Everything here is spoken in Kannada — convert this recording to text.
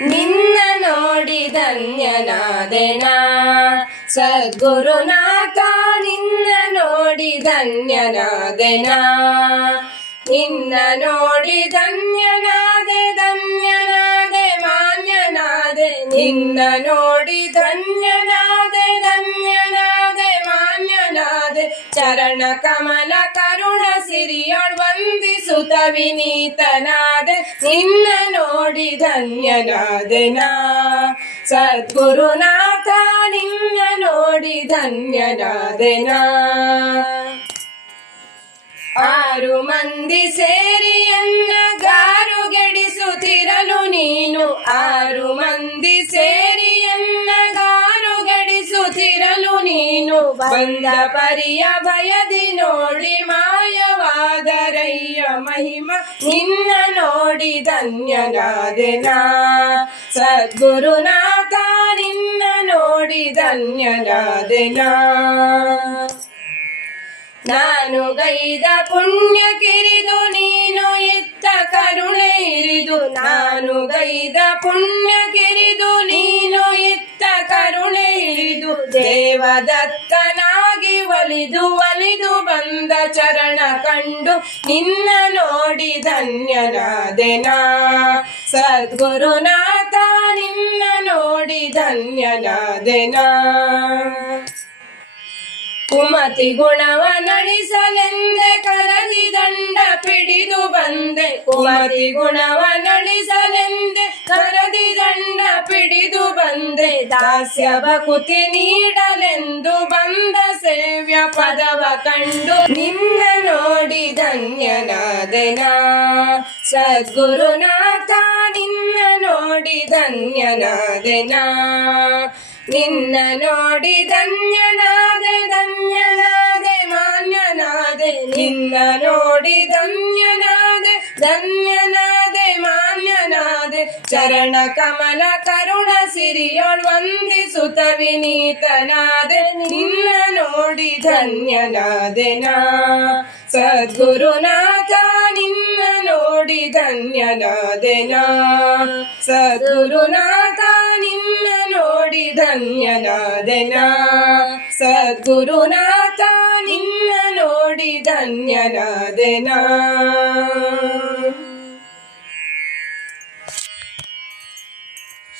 ನಿನ್ನ ನೋಡಿ ಧನ್ಯನಾದೆನಾ ಸದ್ಗುರುನಾಥ ನಿನ್ನ ನೋಡಿ ಧನ್ಯನಾದೆನಾ ನಿನ್ನ ನೋಡಿ ಧನ್ಯನಾದೆ ಧನ್ಯನಾದೆ ಮಾನ್ಯನಾದೆ ನಿನ್ನ ನೋಡಿ ಧನ್ಯನಾದೆ ಧನ್ಯನಾದೆ ಮಾನ್ಯನಾದೆ ಚರಣ ಕಮಲ ಕರುಣ ಸಿರಿಯೊಳ್ ವಂದಿಸುತ್ತ ವಿನೀತನಾದೆ ನಿನ್ನ ನೋಡಿ ಧನ್ಯನಾದೆನಾ. ಸದ್ಗುರುನಾಥ, ನಿನ್ನ ನೋಡಿ ಧನ್ಯನಾದೆನಾ. ಆರು ಮಂದಿ ಸೇರಿ ಬಂದ ಪರಿಯ ಭಯದಿ ನೋಡಿ ಮಾಯವಾದರಯ್ಯ ಮಹಿಮ, ನಿನ್ನ ನೋಡಿ ಧನ್ಯನಾದೆನಾ. ಸದ್ಗುರುನಾಥ, ನಿನ್ನ ನೋಡಿ ಧನ್ಯನಾದೆನಾ. ನಾನು ಗೈದ ಪುಣ್ಯ ಕಿರಿದು, ನೀನು ಇತ್ತ ಕರುಣೆ ಇರಿದು. ನಾನು ಗೈದ ಪುಣ್ಯ ಕಿರಿದು ದೇವದತ್ತನಾಗಿ ಒಲಿದು ಒಲಿದು ಬಂದ ಚರಣ ಕಂಡು ನಿನ್ನ ನೋಡಿ ಧನ್ಯನಾದೆನಾ. ಸದ್ಗುರುನಾಥ, ನಿನ್ನ ನೋಡಿ ಧನ್ಯನಾದೆನಾ. ಕುಮತಿ ಗುಣವ ನಡೆಸಲೆಂದೆ ಕರದಿ ದಂಡ ಪಿಡಿದು ಬಂದೆ. ಕುಮತಿ ಗುಣವ ಬಂದೆ ದಾಸ್ಯ ಬಕುತಿ ನೀಡಲೆಂದು ಬಂದ ಸೇವ್ಯ ಪದವ ಕಂಡು ನಿನ್ನ ನೋಡಿ ಧನ್ಯನಾದೆನಾ. ಸದ್ಗುರುನಾಥ ನಿನ್ನ ನೋಡಿ ಧನ್ಯನಾದೆನಾ. ನಿನ್ನ ನೋಡಿ ಧನ್ಯನಾದೆ ಧನ್ಯನಾದೆ, ಮಾನ್ಯನಾದೆ. ನಿನ್ನ ನೋಡಿ ಧನ್ಯನಾದೆ ಮಾನ್ಯನಾದೆ ಚರಣ ಕಮಲ ಕರುಣ ಸಿರಿಯೊಳ್ ವಂದಿಸುತ್ತ ವಿನೀತನಾದೆ ನಿನ್ನ ನೋಡಿ ಧನ್ಯನಾದೆನಾ ಸದ್ಗುರುನಾಥ ನಿನ್ನ ನೋಡಿ ಧನ್ಯನಾದೆನಾ ಸದ್ಗುರುನಾಥ ನಿನ್ನ ನೋಡಿ ಧನ್ಯನಾದೆನಾ ಸದ್ಗುರುನಾಥ ನಿನ್ನ ನೋಡಿ ಧನ್ಯನಾದೆನಾ